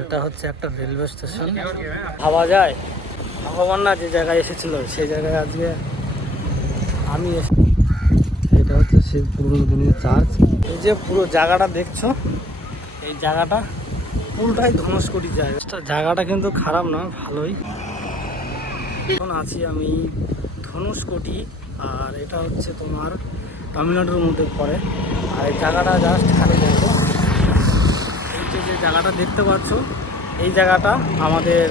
এটা হচ্ছে একটা রেলওয়ে স্টেশন। ভাবা যায় ভগবান না যে জায়গায় এসেছিল সেই জায়গায় আজকে আমি এটা হচ্ছে সেই পুরনো দিনের চার্চ। এই যে পুরো জায়গাটা দেখছো, এই জায়গাটা পুরোটাই ধনুষকোটি জায়গা। জায়গাটা কিন্তু খারাপ না, ভালোই। এখন আছি আমি ধনুষকোটি, আর এটা হচ্ছে তোমার তামিলনাড়ুর মধ্যে পড়ে। আর এই জায়গাটা জাস্ট খালি দেখো, এই যে জায়গাটা দেখতে পাচ্ছ, এই জায়গাটা আমাদের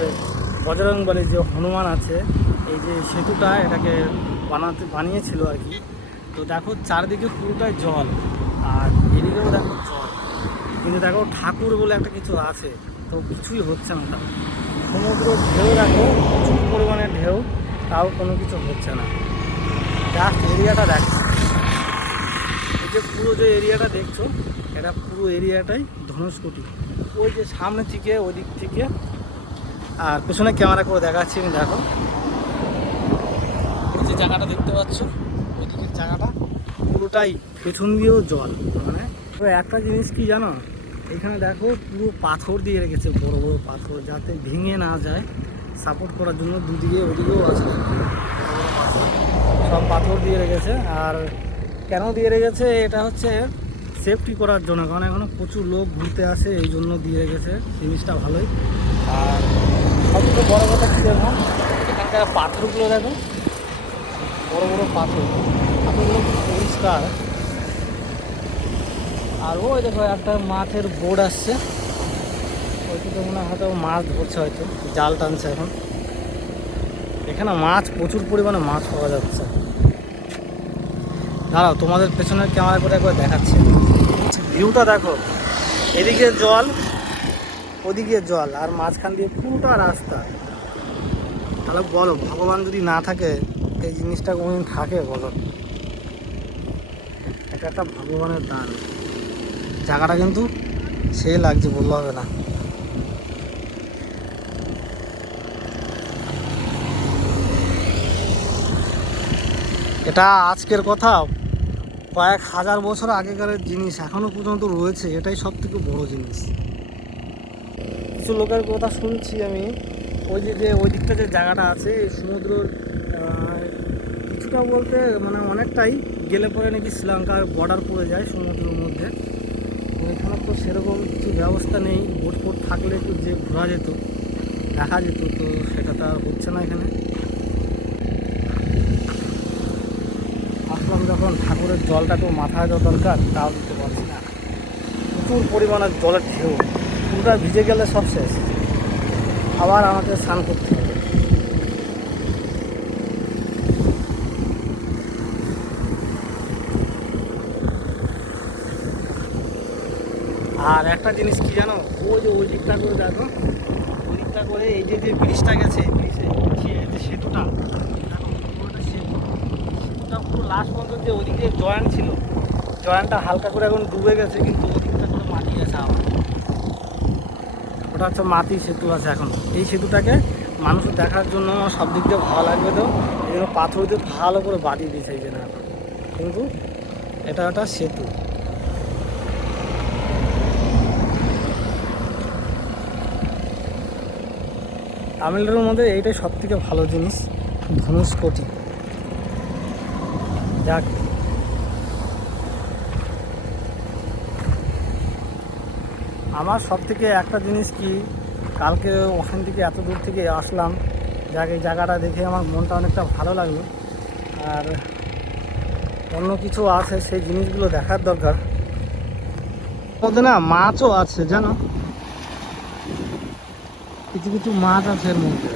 বজরংবলী যে হনুমান আছে, এই যে সেতুটা এটাকে বানিয়েছিল আর কি। তো দেখো চারদিকে পুরোটাই জল, আর এদিকেও দেখো জল, কিন্তু দেখো ঠাকুর বলে একটা কিছু আছে, তো কিছুই হচ্ছে না। তাও সমুদ্র ঢেউ দেখো, প্রচুর পরিমাণে ঢেউ, তাও কোনো কিছু হচ্ছে না। জাস্ট এরিয়াটা দেখো, এই যে পুরো যে এরিয়াটা দেখছো, এটা পুরো এরিয়াটাই ধনুষকোটি। ওই যে সামনে থেকে ওই দিক থেকে, আর পেছনে ক্যামেরা করে দেখাচ্ছি আমি। দেখো ওই যে জায়গাটা দেখতে পাচ্ছ, ওই দিকের জায়গাটা পুরোটাই পেছন দিয়েও জল। মানে একটা জিনিস কি জানো, এখানে দেখো পুরো পাথর দিয়ে রেখেছে, বড় বড় পাথর, যাতে ভেঙে না যায়, সাপোর্ট করার জন্য। দুদিকে ওদিকেও আছে পাথর, সব পাথর দিয়ে রেখেছে। আর কেন দিয়ে রেখেছে, এটা হচ্ছে সেফটি করার জন্য, কারণ এখনও প্রচুর লোক ঘুরতে আসে, এই জন্য দিয়ে রেখেছে। জিনিসটা ভালোই। আর সবচেয়ে বড় কথা কী দেখো, এখানকার পাথরগুলো দেখো, বড় বড় পাথরগুলো খুব পরিষ্কার। আর ওই দেখো একটা মাছের বোর্ড আসছে, ওইদিকে মনে হয় হয়তো মাছ ধরছে, হয়তো জাল টানছে এখন। এখানে মাছ, প্রচুর পরিমাণে মাছ পাওয়া যাচ্ছে। দাঁড়াও তোমাদের পেছনের ক্যামেরা করে একবার দেখাচ্ছি। ভিউটা দেখো, এদিকে জল, ওদিকে জল, আর মাঝখান দিয়ে পুরোটা রাস্তা। তাহলে বলো, ভগবান যদি না থাকে, এই জিনিসটা কোনোদিন থাকে বলো? এটা একটা ভগবানের দান। জায়গাটা কিন্তু সে লাগছে, বললে হবে না। এটা আজকের কথা, কয়েক হাজার বছর আগেকার জিনিস এখনো পর্যন্ত রয়েছে, এটাই সব থেকে বড় জিনিস। কিছু লোকের কথা শুনছি আমি, ওই যে ওই দিকটা যে জায়গাটা আছে, এই সমুদ্রের কিছুটা বলতে মানে অনেকটাই গেলে পরে নাকি শ্রীলঙ্কার বর্ডার পড়ে যায় সমুদ্রের মধ্যে। ওইখানে তো সেরকম কিছু ব্যবস্থা নেই, বোট ফোট থাকলে একটু যে ঘোরা যেত, দেখা যেত, তো সেটা তো আর হচ্ছে না এখানে। আসলাম যখন, ঠাকুরের জলটাকেও মাথায় দেওয়া দরকার, তাও দিতে পারছি না। প্রচুর পরিমাণে জলের ঢেউ, পুরোটা ভিজে গেলে সব শেষ, আবার আমাকে স্নান করতে হবে। আর একটা জিনিস কি জানো, ওই যে ওই দিকটা করে দেখো, ওই দিকটা করে এই যে ব্রিজটা গেছে, ব্রিজে যে সেতুটা দেখো, পুরোটা সেতুটা পুরো লাস্ট পর্যন্ত যে ওইদিকে জয়েন্ট ছিল, জয়েন্টটা হালকা করে এখন ডুবে গেছে, কিন্তু ওই দিকটা করে মাটি আছে আবার। ওটা হচ্ছে মাটি সেতু আছে এখন। এই সেতুটাকে মানুষ দেখার জন্য সব দিক দিয়ে ভালো লাগবে, তো এই জন্য পাথর দিয়ে ভালো করে বাঁধিয়ে দিয়েছে এই যে না, কিন্তু এটা একটা সেতু। তামিলনাড়ুর মধ্যে এইটাই সব থেকে ভালো জিনিস, ধনুষকোটি। যাক, আমার সব থেকে একটা জিনিস কি, কালকে ওখান থেকে এত দূর থেকে আসলাম, যাক এই জায়গাটা দেখে আমার মনটা অনেকটা ভালো লাগলো। আর অন্য কিছু আছে, সেই জিনিসগুলো দেখার দরকার। মধ্যে না মাছও আছে জানো, কিছু কিছু মাছ আছে এর মধ্যে।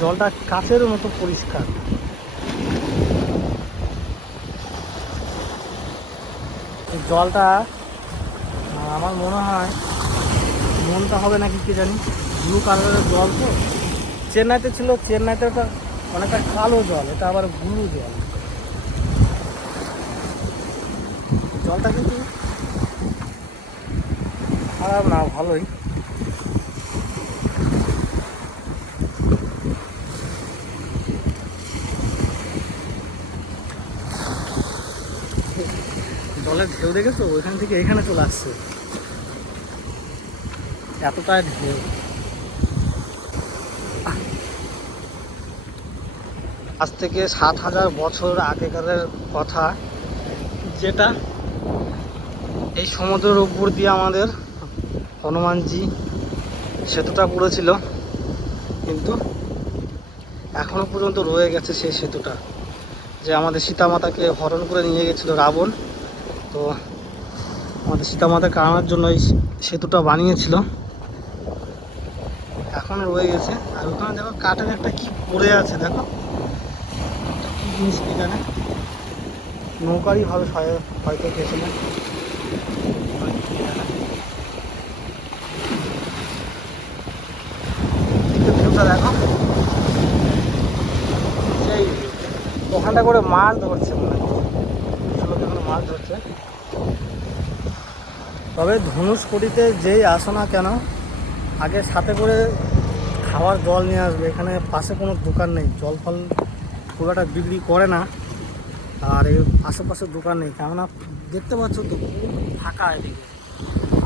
জলটা কাচের মতো পরিষ্কার। এই জলটা আমার মনে হয় মনটা হবে নাকি কি জানি, ব্লু কালারের জল তো। চেন্নাইতে ছিল, চেন্নাইতে ওটা অনেকটা কালো জল, এটা আবার ব্লু জল। জলটা কিন্তু খারাপ না, ভালোই। জলের ঢেউ দেখেছো, ওইখান থেকে এখানে চলে আসছে। এতটাই ঢেউ। আজ থেকে 7,000 বছর আগেকারের কথা, যেটা এই সমুদ্রের উপর দিয়ে আমাদের হনুমানজি সেতুটা করেছিল, কিন্তু এখনো পর্যন্ত রয়ে গেছে সেই সেতুটা, যে আমাদের সীতামাতাকে হরণ করে নিয়ে গেছিল রাবণ। তো আমাদের সীতামাতাকে আনার জন্য এই সেতুটা বানিয়েছিল, এখনো রয়ে গেছে। আর ওখানে দেখো কাঠের একটা কি পড়ে আছে, দেখো কি জিনিস এখানে, নৌকারই ভাবে হয়তো পেছনে। ভিউটা দেখো, সেই ওখানটা করে মাছ ধরছে মনে হয়, লোক এখানে মাছ ধরছে। তবে ধনুষকোটিতে যেই আসো না কেন, আগে সাথে করে খাওয়ার জল নিয়ে আসবে। এখানে পাশে কোনো দোকান নেই, জল ফল খুব একটা বিক্রি করে না, আর এই আশেপাশে দোকান নেই, কেননা দেখতে পাচ্ছ তো খুব ফাঁকা এদিকে।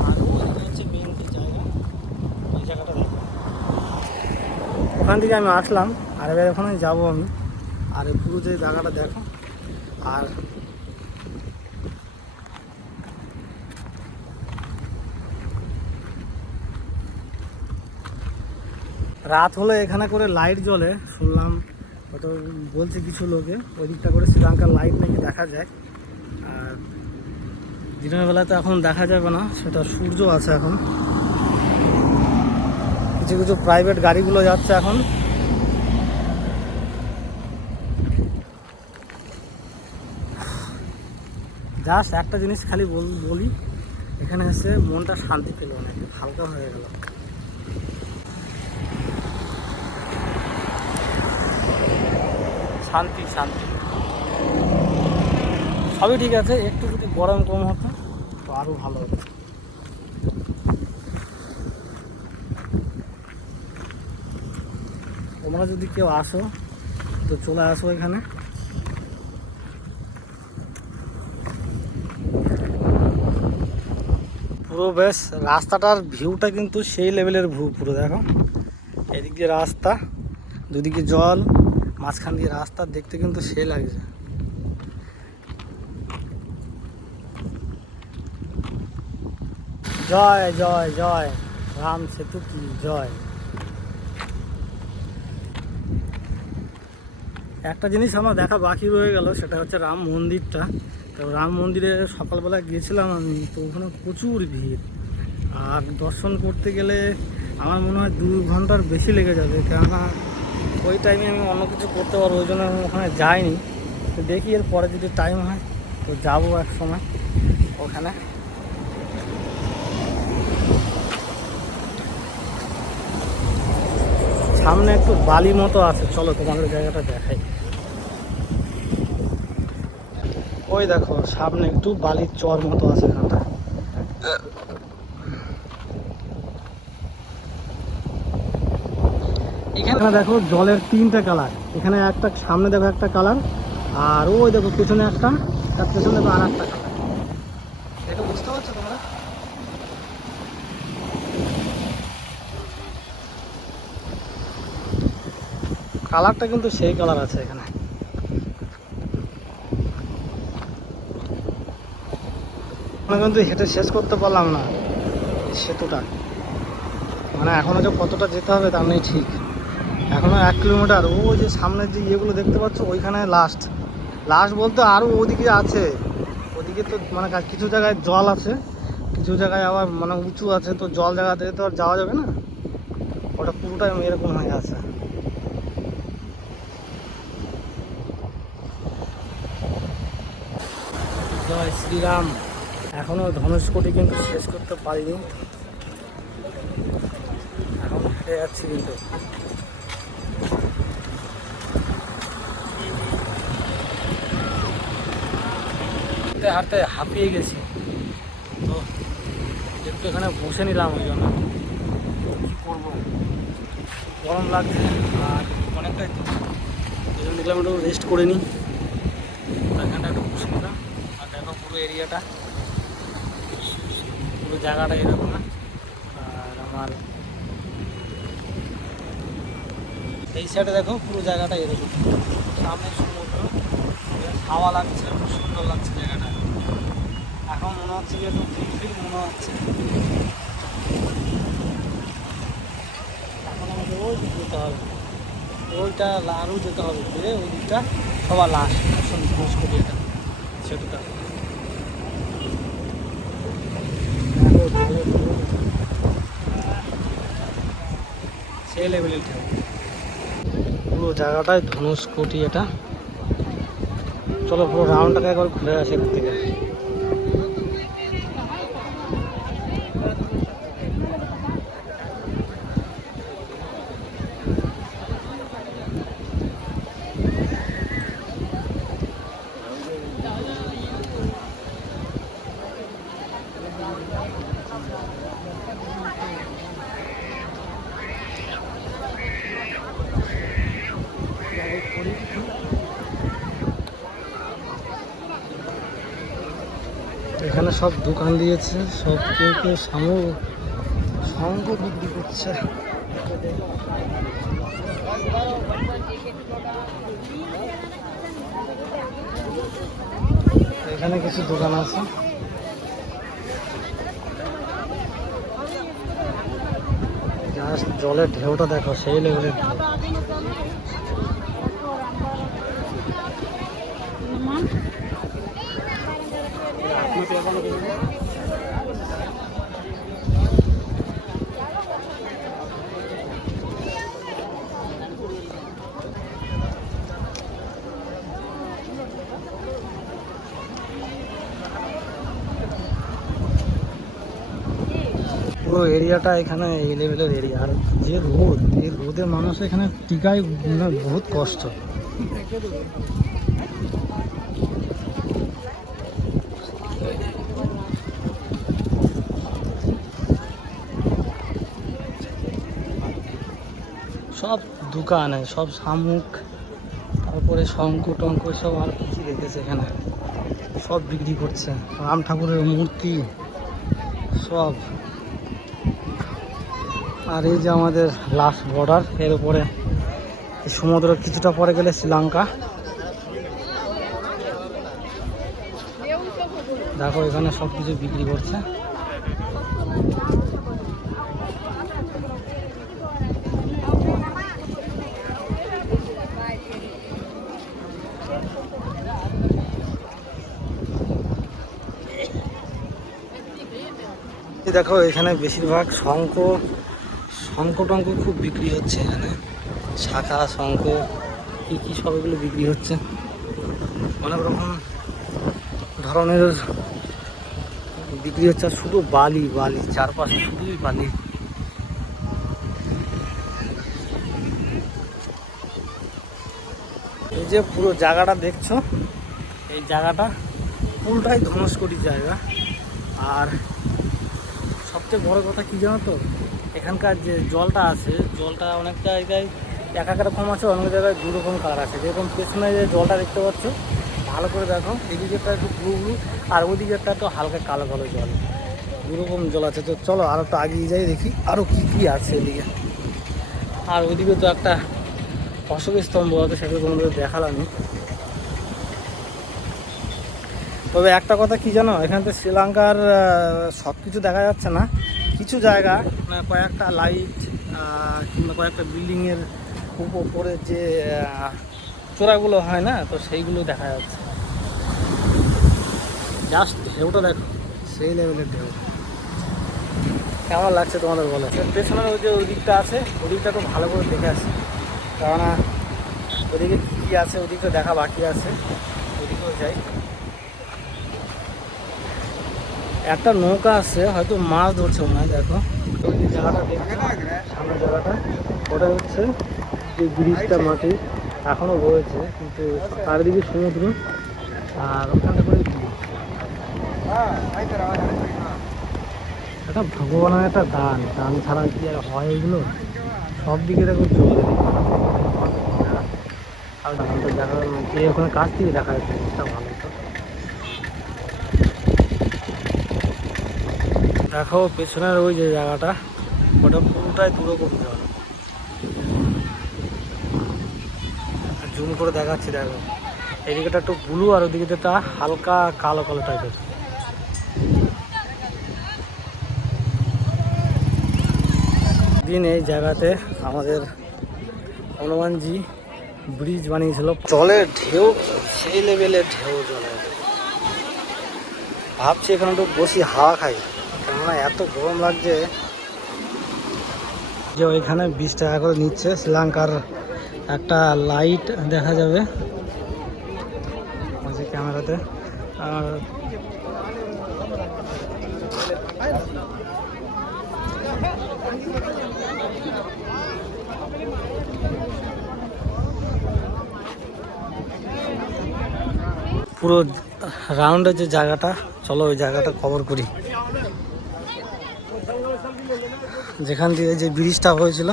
আর ওইদিকে হচ্ছে মেন যে জায়গা, এই জায়গাটা দেখো, ওখান থেকে আমি আসলাম, আর এবার ওখানে যাবো আমি। আর এই পুরো যে জায়গাটা দেখো, আর রাত হলে এখানে করে লাইট জ্বলে শুনলাম, কত বলছে কিছু লোকে, ওই দিকটা করে শ্রীলঙ্কার লাইট নাকি দেখা যায়। আর দিনের বেলা তো এখন দেখা যাবে না, সেটা সূর্য আছে এখন। কিছু কিছু প্রাইভেট গাড়িগুলো যাচ্ছে এখন। জাস্ট একটা জিনিস খালি বলি, এখানে এসে মনটা শান্তি পেল, অনেক হালকা হয়ে গেল। শান্তি শান্তি সবই ঠিক আছে, একটু যদি গরম কম হতো তো আরও ভালো হতো। তোমরা যদি কেউ আসো তো চলে আসো এখানে। পুরো বেশ রাস্তাটার ভিউটা কিন্তু সেই লেভেলের ভিউ, পুরো দেখো এদিক দিয়ে রাস্তা, দুদিকে জল, মাঝখান দিয়ে রাস্তা, দেখতে কিন্তু সেই লাগছে। জয় জয় জয় রাম সেতু কি জয়। একটা জিনিস আমার দেখা বাকি রয়ে গেল, সেটা হচ্ছে রাম মন্দিরটা। তো রাম মন্দিরে সকালবেলা গিয়েছিলাম আমি, তো ওখানে প্রচুর ভিড়, আর দর্শন করতে গেলে আমার মনে হয় 2 ঘন্টার বেশি লেগে যাবে, কেননা ওই টাইমে আমি অন্য কিছু করতে পারবো, ওই জন্য আমি ওখানে যাইনি। তো দেখি এর পরে যদি টাইম হয় তো যাবো এক সময় ওখানে। সামনে একটু বালি মতো আছে, চলো তোমাদের জায়গাটা দেখাই। ওই দেখো সামনে একটু বালির চর মতো আছে এখানটা। এখানে দেখো জলের 3টে কালার, এখানে একটা সামনে দেখো একটা কালার, আর ওই দেখো পেছনে একটা, তার পেছনে দেখো আর একটা কালার। এটা বুঝতে পারছো তোমরা? কালারটা কিন্তু সেই কালার আছে এখানে। কিন্তু হেঁটে শেষ করতে পারলাম না সেতুটা, মানে এখনো যে কতটা যেতে হবে তার নেই ঠিক, এখনো 1 কিলোমিটার। ওই যে সামনে যে ইয়েগুলো দেখতে পাচ্ছ ওইখানে লাস্ট, লাস্ট বলতে আরও ওদিকে আছে, ওদিকে তো মানে কিছু জায়গায় জল আছে, কিছু জায়গায় আবার মানে উঁচু আছে, তো জল জায়গাতে তো আর যাওয়া যাবে না, ওটা পুরোটাই এরকম হয়ে আছে। জয় শ্রীরাম। এখনও ধনুষকোটি কিন্তু শেষ করতে পারিনি, এখন হেঁটে যাচ্ছি কিন্তু। হাঁটতে হাঁটতে হাঁপিয়ে গেছি, তো একটু এখানে বসে নিলাম, ওই জন্য কী করবো, গরম লাগছে আর অনেকটাই, তো ওই জন্য দেখলাম একটু রেস্ট করে নিই, এখানটা একটু বসে নিলাম। আর দেখো পুরো এরিয়াটা, পুরো জায়গাটা এরকম না। আর আমার এই সাইডে দেখো পুরো জায়গাটা এরকম, সামনে সমুদ্র, হাওয়া লাগছে, খুব সুন্দর লাগছে জায়গাটা। এখন মনে হচ্ছে যে একটু ফিল মনে হচ্ছে। এখন আমাদের ওই দিক যেতে হবে, ওইটা আরও যেতে হবে, ঘুরে ওই দিকটা সবার লাস্ট ঘোষ করি এটা সেতুটা। সেই লেভেলের ঢেউ, পুরো জায়গাটায় ধনুষকোটি এটা। চলো পুরো রাউন্ডটাকে একবার ঘুরে আসে এদিক থেকে। এখানে সব দোকান দিয়েছে, সব কেউ কেউ শঙ্খ বিক্রি করছে। এখানে কিছু দোকান আছে। জাস্ট জলের ঢেউটা দেখো, সেই লেভেলের ঢেউ। পুরো এরিয়াটা এখানে এই লেভেলের এরিয়া। আর যে রোদ, এই রোদে মানুষ এখানে টিকায় বহুত কষ্ট। সব দোকানে সব শামুক, তারপরে শঙ্খ টঙ্ক সব আর কিছু রেখেছে এখানে, সব বিক্রি করছে। রাম ঠাকুরের মূর্তি সব। আর এই যে আমাদের লাস্ট বর্ডার, এর উপরে সমুদ্র, কিছুটা পরে গেলে শ্রীলঙ্কা। দেখো এখানে সব কিছু বিক্রি করছে। দেখো এখানে বেশিরভাগ শঙ্খ টঙ্ক খুব বিক্রি হচ্ছে এখানে, শাখা শঙ্খ কী কী সব এগুলো বিক্রি হচ্ছে। অনেক রকম ধরনের বিক্রি হচ্ছে। আর শুধু বালি বালি, চারপাশে শুধুই বালি। এই যে পুরো জায়গাটা দেখছো, এই জায়গাটা পুরোটাই ধনুষকোটির জায়গা। আর সবচেয়ে বড় কথা কি জানো তো, এখানকার যে জলটা আছে, জলটা অনেক জায়গায় এক এক রকম আছে, অনেক জায়গায় দু রকম কালার আছে। যেরকম পেছনে যে জলটা দেখতে পাচ্ছ, ভালো করে দেখো, এদিকেরটা একটু ব্লু ব্লু, আর ওদিকেরটা একটু হালকা কালো কালো জল, দু রকম জল আছে। তো চলো আরও একটু আগিয়ে যাই, দেখি আরও কী কী আছে এদিকে। আর ওইদিকে তো একটা অশোক স্তম্ভ আছে, সেটা তোমাদের দেখালামই। তবে একটা কথা কি জানো, এখান থেকে শ্রীলঙ্কার সব কিছু দেখা যাচ্ছে না, কিছু জায়গা মানে কয়েকটা লাইট কিংবা কয়েকটা বিল্ডিংয়ের উপরে যে চূড়াগুলো হয় না, তো সেইগুলো দেখা যাচ্ছে। জাস্ট ঢেউটা দেখো, সেই লেভেলের ঢেউ। কেমন লাগছে তোমাদের বলো? পেছনের ওই যে ওই দিকটা আছে, ওই দিকটা একটু ভালো করে দেখে আসি, কেননা ওদিকে কী কী আছে ওদিকটা দেখা বাকি আছে, ওদিকেও যাই। একটা নৌকা আছে, হয়তো মাছ ধরছে মনে হয়। দেখো ওই যে জায়গাটা দেখছো, সামনের জায়গাটা, ওটা হচ্ছে যে ব্রিজটা মাটি এখনও রয়েছে, কিন্তু চারিদিকে সমুদ্র। আর ওখানটা করে এটা ভগবানের একটা দান, দান ছাড়া কি আর হয় এগুলো? সব দিকে দেখো জল, আর ধানটা দেখা যে ওখানে কাছ থেকে দেখা যাচ্ছে, জিনিসটা ভালো তো। দেখো পেছনের ওই যে জায়গাটা, ওটা পুরোটাই দুরকম জল। জুম করে দেখাচ্ছি। দেখো এদিকেটা একটু ব্লু আর ওদিকেটা হালকা কালো কালো টাইপের। দিন এই জায়গাতে আমাদের হনুমানজি ব্রিজ বানিয়েছিল। জলের ঢেউ সেই লেভেলের ঢেউ জলে। ভাবছি এখানে একটু বসি হাওয়া খাই, কেননা এত গরম লাগছে। যে ওইখানে 20 টাকা করে নিচ্ছে। শ্রীলঙ্কার একটা লাইট দেখা যাবে ওই যে ক্যামেরাতে। আর পুরো রাউন্ডের যে জায়গাটা, চলো ওই জায়গাটা কভার করি। যেখান দিয়ে যে ব্রিজটা হয়েছিল,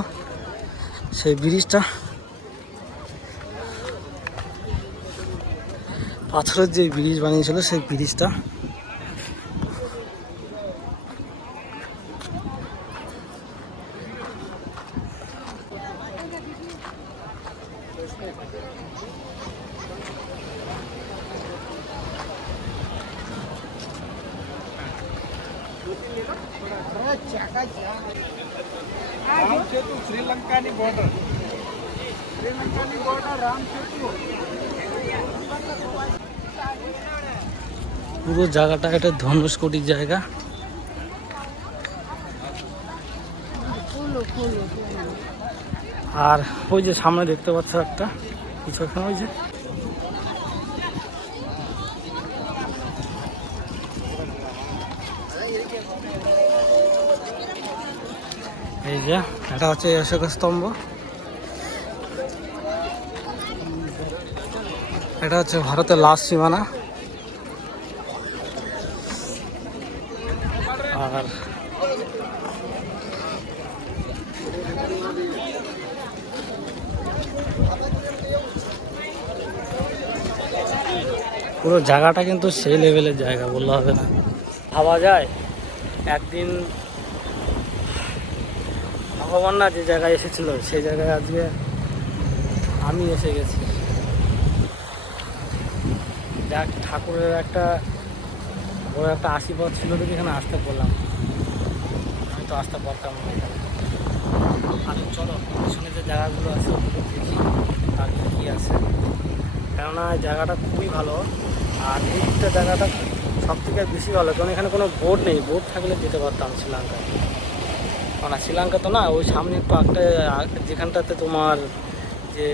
সেই ব্রিজটা পাথরের যে ব্রিজ বানিয়েছিল, সেই ব্রিজটা श्रीलंकानी बॉर्डर राम सेतु। পুরো জায়গাটা একটা ধনুষ্কোটির জায়গা। আর ওই যে সামনে দেখতে পাচ্ছ একটা কিছু, এখানে ওই যে এই যে এটা হচ্ছে অশোক স্তম্ভ। এটা হচ্ছে ভারতের লাস্ট সীমানা। আর পুরো জায়গাটা কিন্তু সেই লেভেলের জায়গা বললে হবে না। ভাবা যায় একদিন ভগবান না যে জায়গায় এসেছিল, সেই জায়গায় আজকে আমি এসে গেছি। যাক, ঠাকুরের একটা বড় একটা আশীর্বাদ ছিল দেখে এখানে আসতে বললাম। আমি তো আসতে পারতাম না এখানে। আর চলো পিছনে যে জায়গাগুলো আছে ওগুলো দেখি আর কী আছে, কেননা জায়গাটা খুবই ভালো। আর এইটা জায়গাটা সব থেকে বেশি ভালো, কারণ এখানে কোনো বোট নেই। বোট থাকলে যেতে পারতাম শ্রীলঙ্কায়। না, শ্রীলঙ্কা তো না, ওই সামনে একটু একটা যেখানটাতে তোমার যে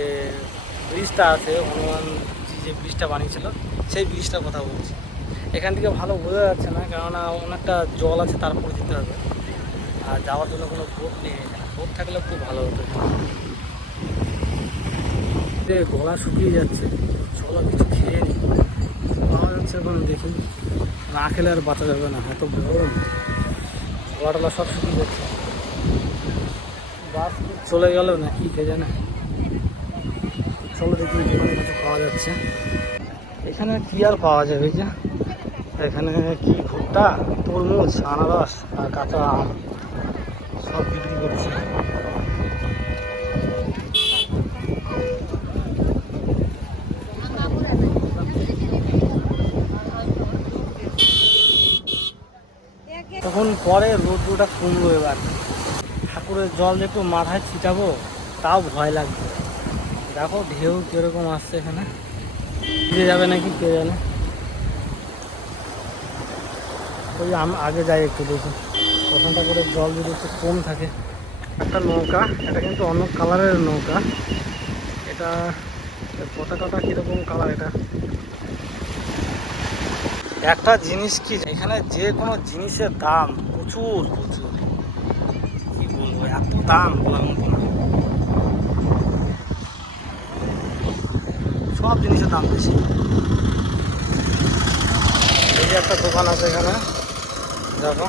ব্রিজটা আছে, হনুমানজি যে ব্রিজটা বানিয়েছিল, সেই ব্রিজটার কথা বলছি। এখান থেকে ভালো বোঝা যাচ্ছে না, কেননা অনেকটা জল আছে, তারপরে যেতে হবে। আর যাওয়ার জন্য কোনো বোট নেই এখানে। বোট থাকলে খুব ভালো হতো। গলা শুকিয়ে যাচ্ছে, চলো কিছু খেয়ে নিই। পাওয়া যাচ্ছে এখন দেখি, না খেলে আর বাঁচা যাবে না, এত গরম। গলাটলা সব শুকিয়ে যাচ্ছে। বাস চলে গেল না কি কে জানে। চলো দেখি দোকানে কিছু পাওয়া যাচ্ছে। এখানে কি আর পাওয়া যাবে? যে এখানে কি ভুট্টা, তরমুজ, আনারস আর কাঁচা আম সব বিক্রি করছে। তখন পরে রোদটা কমলো। এবার ঠাকুরের জল একটু মাথায় ছিটাবো, তাও ভয় লাগবে। দেখো ঢেউ কিরকম আসছে, এখানে ভিজে যাবে নাকি কে জানে। ওই আগে যাই একটু দেখি ওখানটা করে জল যদি একটু কম থাকে। একটা নৌকা, এটা কিন্তু অন্য কালারের নৌকা। এটা পতাকাটা কীরকম কালার? এটা একটা জিনিস কি, এখানে যে কোনো জিনিসের দাম প্রচুর প্রচুর, কি বলবো, এত দাম বলার মতো না। সব জিনিসের দাম বেশি। এই যে একটা দোকান আছে এখানে, দেখো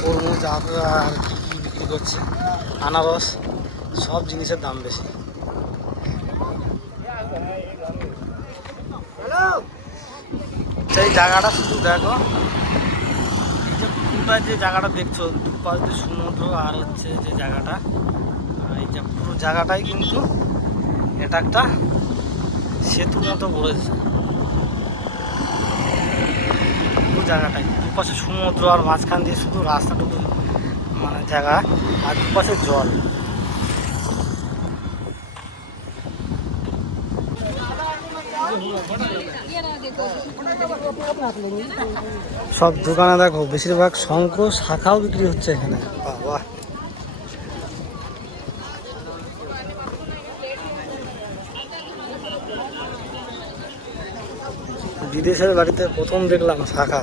তরমুজ আর কি কি বিক্রি করছে, আনারস, সব জিনিসের দাম বেশি। সেই জায়গাটা শুধু দেখো, এই যে পুরোটা যে জায়গাটা দেখছো, দুপাশ দিয়ে সমুদ্র আর হচ্ছে যে জায়গাটা, এই যে পুরো জায়গাটাই কিন্তু এটা একটা সেতুর মতো করেছে পুরো জায়গাটাই। দুপাশে সমুদ্র আর মাঝখান দিয়ে শুধু রাস্তাটুকু মানে জায়গা, আর দুপাশে জল। সব দোকানে দেখো বেশিরভাগ শঙ্খ শাখাও বিক্রি হচ্ছে এখানে। বাহ, বিদেশের বাড়িতে প্রথম দেখলাম শাখা।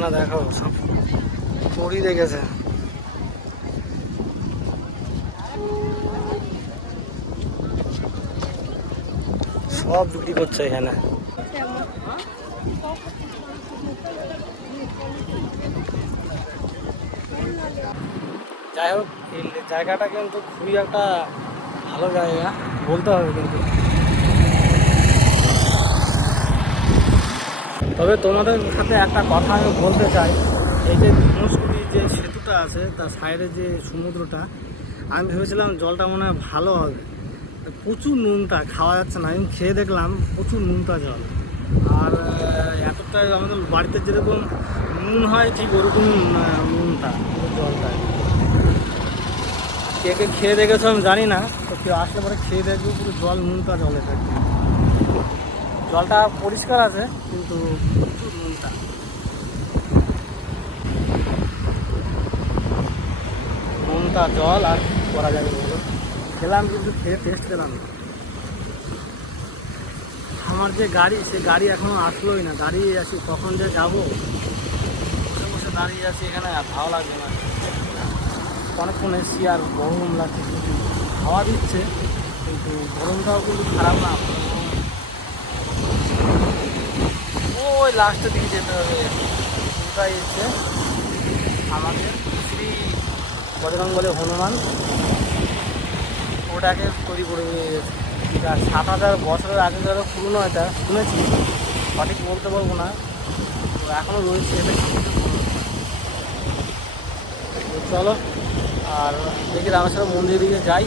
না দেখো সব পরি রেখেছে। সব বিক্রি করছে এখানে। যাই হোক, এই জায়গাটা কিন্তু খুবই একটা ভালো জায়গা বলতে হবে কিন্তু। তবে তোমাদের সাথে একটা কথা আমি বলতে চাই, এই যে ধনুষকোটি যে সেতুটা আছে তার সাইডে যে সমুদ্রটা, আমি ভেবেছিলাম জলটা মনে হয় ভালো হবে, প্রচুর নুনটা, খাওয়া যাচ্ছে না। আমি খেয়ে দেখলাম প্রচুর নুনটা জল। আর এতটা আমাদের বাড়িতে যেরকম নুন হয় ঠিক ওরকম নুনটা জলটায়। কে কে খেয়ে দেখেছো আমি জানি না, তো কেউ আসলে পরে খেয়ে দেখবে পুরো জল নুনটা জলে থাকবে। জলটা পরিষ্কার আছে কিন্তু প্রচুর নুনটা। নুনটা জল আর করা যাবে বলো। খেলাম কিন্তু খেয়ে টেস্ট পেলাম না। আমার যে গাড়ি, সে গাড়ি এখনও আসলোই না। দাঁড়িয়ে আছি কখন যে যাবো, বসে বসে দাঁড়িয়ে আছি এখানে, আর ভালো লাগছে না। অনেকক্ষণ এসছি আর গরম লাগছে, হাওয়া দিচ্ছে কিন্তু গরমটাও কিন্তু খারাপ না। ওই লাস্টের দিকে যেতে হবে। ওটাই হচ্ছে আমাদের শ্রী বজরংবলী হনুমান, ওটাকে তৈরি করে নিয়ে গেছে। 7,000 বছরের আগে যারা পুরনো, এটা শুনেছি, সঠিক বলতে পারবো না, তো এখনও রয়েছে এটা। চলো আর দেখি রামেশ্বর মন্দিরের দিকে যাই,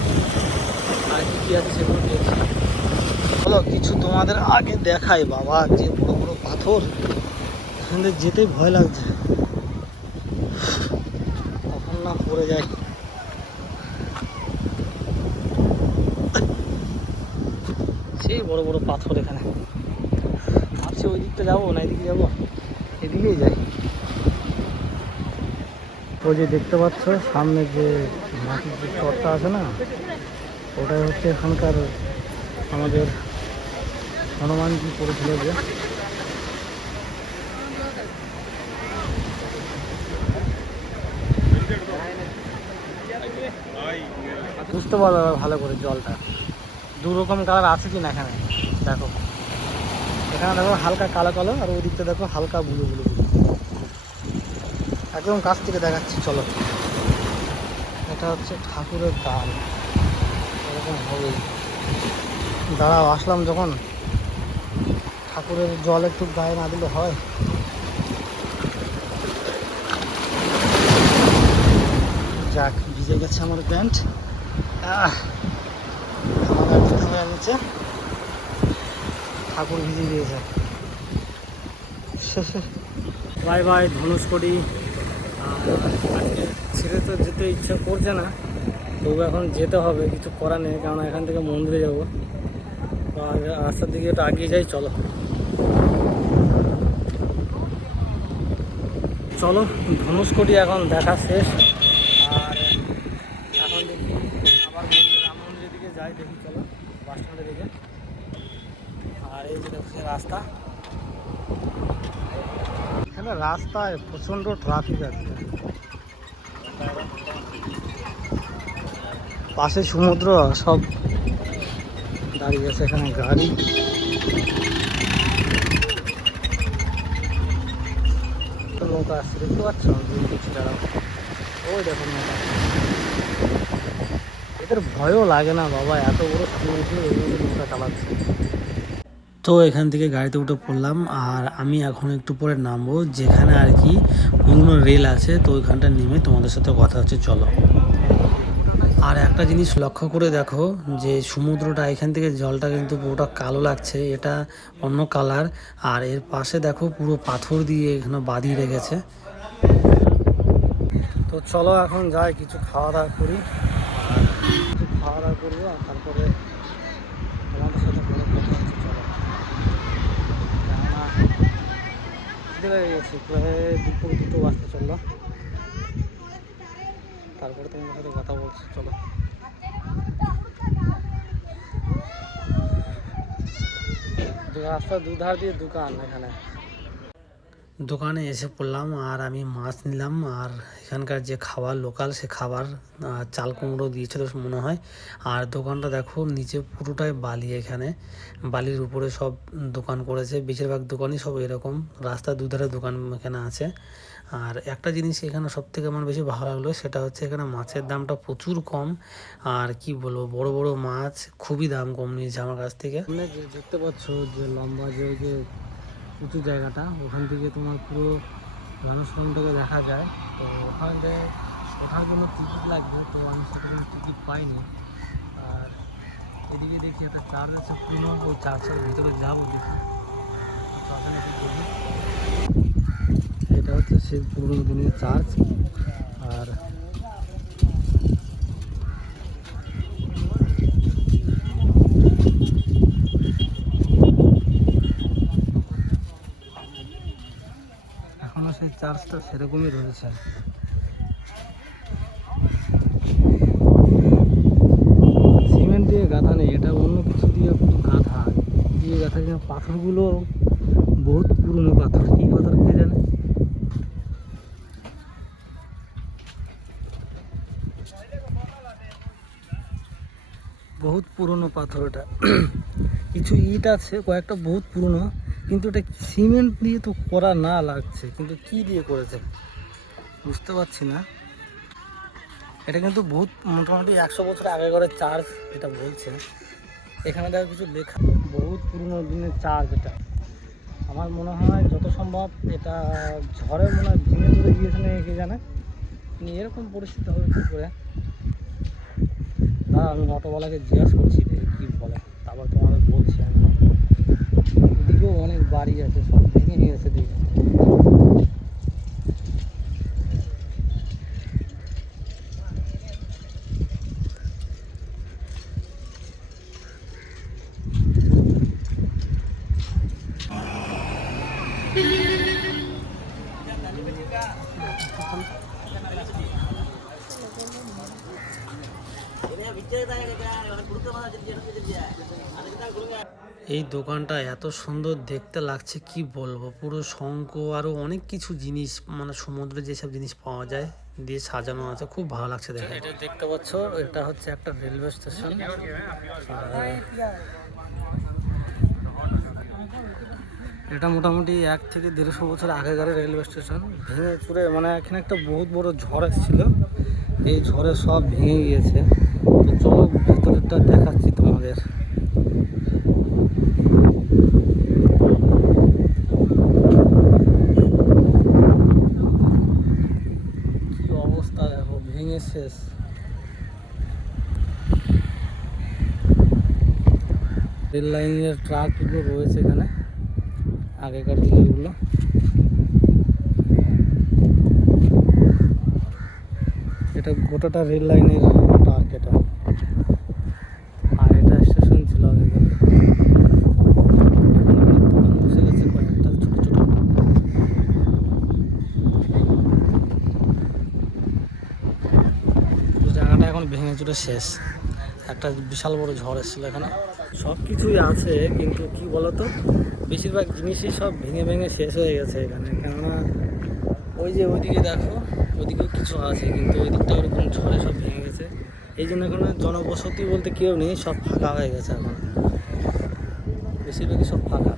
আর কী আছে সেগুলো দেখছি। চলো কিছু তোমাদের আগে দেখাই। বাবা যে বড় বড় পাথর, এখান থেকে যেতেই ভয় লাগছে, কখন না পড়ে যায়। সেই বড় বড় পাথর এখানে। ভাবছি ওই দিকটা যাবো না এদিকে যাবো, এদিকেই যাই। ওই যে দেখতে পাচ্ছ সামনে যে মাটির যে চরটা আছে না, ওটাই হচ্ছে এখানকার আমাদের হনুমানজি করেছিল যে। বুঝতে পারবে ভালো করে জলটা দু রকম কালার আছে কি না। এখানে দেখো, এখানে দেখো হালকা কালো কালো, আর ওই দিকটা দেখো হালকা ব্লু ব্লু ব্লু। একদম কাছ থেকে দেখাচ্ছি চলো। এটা হচ্ছে ঠাকুরের দান, এরকম হবেই। দাঁড়াও, আসলাম যখন, ঠাকুরের জল একটু গায়ে না দিলে হয়। যাক, ভিজে গেছে আমার প্যান্ট, আমার দিতে হয়ে নিচে, ঠাকুর ভিজে দিয়েছে। Bye bye Dhanushkodi. আজকে ছেড়ে তো যেতে ইচ্ছা করছে না, তবু এখন যেতে হবে, কিছু করার নেই, কারণ এখান থেকে মন্দিরে যাবো। রাস্তার দিকে একটু এগিয়ে যাই। চলো চলো, ধনুষকোটি এখন দেখা শেষ। আর এখন দেখি আবার রাম মন্দিরের দিকে যাই, দেখি চলো বাস স্ট্যান্ডের দিকে। আর এই যে দেখছি রাস্তা, এখানে রাস্তায় প্রচণ্ড ট্রাফিক আছে, পাশে সমুদ্র, সব দাঁড়িয়ে আছে এখানে গাড়ি। নৌকা আসছে দেখতে পাচ্ছ, ওই দেখো নৌকা। এদের ভয়ও লাগে না বাবা, এত বড় সমুদ্র নৌকা চালাচ্ছে। তো এখান থেকে গাড়িতে উঠে পড়লাম, আর আমি এখন একটু পরে নামবো যেখানে আর কি পুরনো রেল আছে, তো ওইখানটা নেমে তোমাদের সাথে কথা হচ্ছে, চলো। আর একটা জিনিস লক্ষ্য করে দেখো যে সমুদ্রটা এখান থেকে জলটা কিন্তু পুরোটা কালো লাগছে, এটা অন্য কালার। আর এর পাশে দেখো পুরো পাথর দিয়ে এখানে বাঁধিয়ে রেখেছে। তো চলো এখন যাই কিছু খাওয়া দাওয়া করি, আর কিছু খাওয়া দাওয়া করবো, আর তারপরে তোমাদের সাথে পরে কথা হচ্ছে, চলো। কেননা খিদে লেগে গেছে, প্রায় দুপুর 2টো বাজতে চললো, তারপরে তোমাদের সাথে কথা বলছি, চলো। রাস্তার দুধার দিয়ে দোকান, এখানে দোকানে এসে পড়লাম, আর আমি মাছ নিলাম। আর এখানকার যে খাবার লোকাল, সে খাবার চাল কুমড়ো দিয়েছিল মনে হয়। আর দোকানটা দেখো নিচে পুরোটাই বালি, এখানে বালির উপরে সব দোকান করেছে, বেশিরভাগ দোকানই সব এরকম রাস্তার দুধারে দোকান এখানে আছে। আর একটা জিনিস এখানে সব থেকে আমার বেশি ভালো লাগলো, সেটা হচ্ছে এখানে মাছের দামটা প্রচুর কম। আর কি বলবো, বড় বড় মাছ খুবই দাম কম নিয়েছে আমার কাছ থেকে। দেখতে পাচ্ছ যে লম্বা যে উঁচু জায়গাটা, ওখান থেকে তোমার পুরো জনসমুদ্রকে দেখা যায়। তো ওখানে ওঠার জন্য টিকিট লাগবে, তো আমি সেখানে টিকিট পাইনি। আর এদিকে দেখি একটা চার্চ আছে পুরনো, ওই চার্চের ভিতরে যাবো, দেখি এটা হচ্ছে সেই পুরনো দিনের চার্চ। আর এখনো সেই চার্চটা সেরকমই রয়েছে। সিমেন্ট দিয়ে গাঁথা নেই, এটা অন্য কিছু দিয়ে গাঁথা দিয়ে গাঁথা। পাথরগুলো বহুত পুরনো পাথর, কি পাথর কে জানে। বহুত পুরনো পাথর এটা। কিছু ইট আছে কয়েকটা বহুত পুরনো, কিন্তু এটা সিমেন্ট দিয়ে তো করা না লাগছে, কিন্তু কি দিয়ে করেছে বুঝতে পারছি না। এটা কিন্তু বহুত মোটামুটি 100 বছর আগেকার চার্চ এটা বলছে। এখানে দেখো কিছু লেখা, বহুত পুরনো দিনের চার্চ এটা। আমার মনে হয় যত সম্ভব এটা ঝড়ে মনে হয় ভেঙে চলে গিয়েছে না, কে জানে এরকম পরিস্থিতি হবে কী করে। না আমি অটোওয়ালাকে জিজ্ঞাসা করছি কি বলে, তারপর তোমাদের বলছি। আমি এদিকেও অনেক বাড়ি আছে, সব ভেঙে নিয়েছে দিকে। এই দোকানটা এত সুন্দর দেখতে লাগছে, কি বলবো, পুরো শঙ্খ আরো অনেক কিছু জিনিস, মানে সমুদ্রে যেসব জিনিস পাওয়া যায় দিয়ে সাজানো আছে, খুব ভালো লাগছে দেখে। এটা দেখতে পাচ্ছ, এটা হচ্ছে একটা রেলওয়ে স্টেশন। এটা মোটামুটি 1 থেকে 150 বছর আগেকার রেলওয়ে স্টেশন। ভেঙে চুরে মানে এখানে একটা বহুত বড় ঝড় এসেছিল, এই ঝড়ে সব ভেঙে গিয়েছে। তো চলো ভেতরেরটা দেখাচ্ছি তোমাদের। কি অবস্থা দেখো, ভেঙে শেষ। রেল লাইনের ট্রাকগুলো রয়েছে এখানে, আগেকার দিনেরগুলো। এটা গোটাটা রেল লাইনের ট্রাক এটা, আর এটা স্টেশন ছিল আগেকার। বসে গেছে কয়েকটা ছোট ছোট। জায়গাটা এখন ভেঙে চুরে শেষ, একটা বিশাল বড় ঝড় এসেছিল এখানে। সব কিছুই আছে, কিন্তু কি বলতো, বেশিরভাগ জিনিসই সব ভেঙে ভেঙে শেষ হয়ে গেছে এখানে। কেননা ওই যে ওইদিকে দেখো, ওইদিকে কিছু আছে, কিন্তু ওই দিকটা ওরকম ঝড়ে সব ভেঙে গেছে। এই জন্য এখানে জনবসতি বলতে কেউ নেই, সব ফাঁকা হয়ে গেছে এখন, বেশিরভাগই সব ফাঁকা।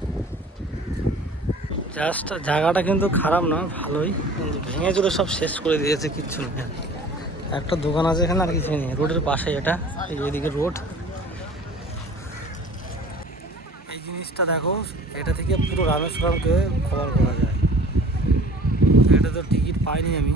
জাস্ট জায়গাটা কিন্তু খারাপ না, ভালোই, কিন্তু ভেঙে চুরে সব শেষ করে দিয়েছে, কিচ্ছু নেই। একটা দোকান আছে এখানে, আর কিছু নেই। রোডের পাশে এটা, এইদিকে রোড। এই জিনিসটা দেখো, এটা থেকে পুরো রামেশ্বরমকে কভার করা যায়। এটা তো টিকিট পাইনি আমি।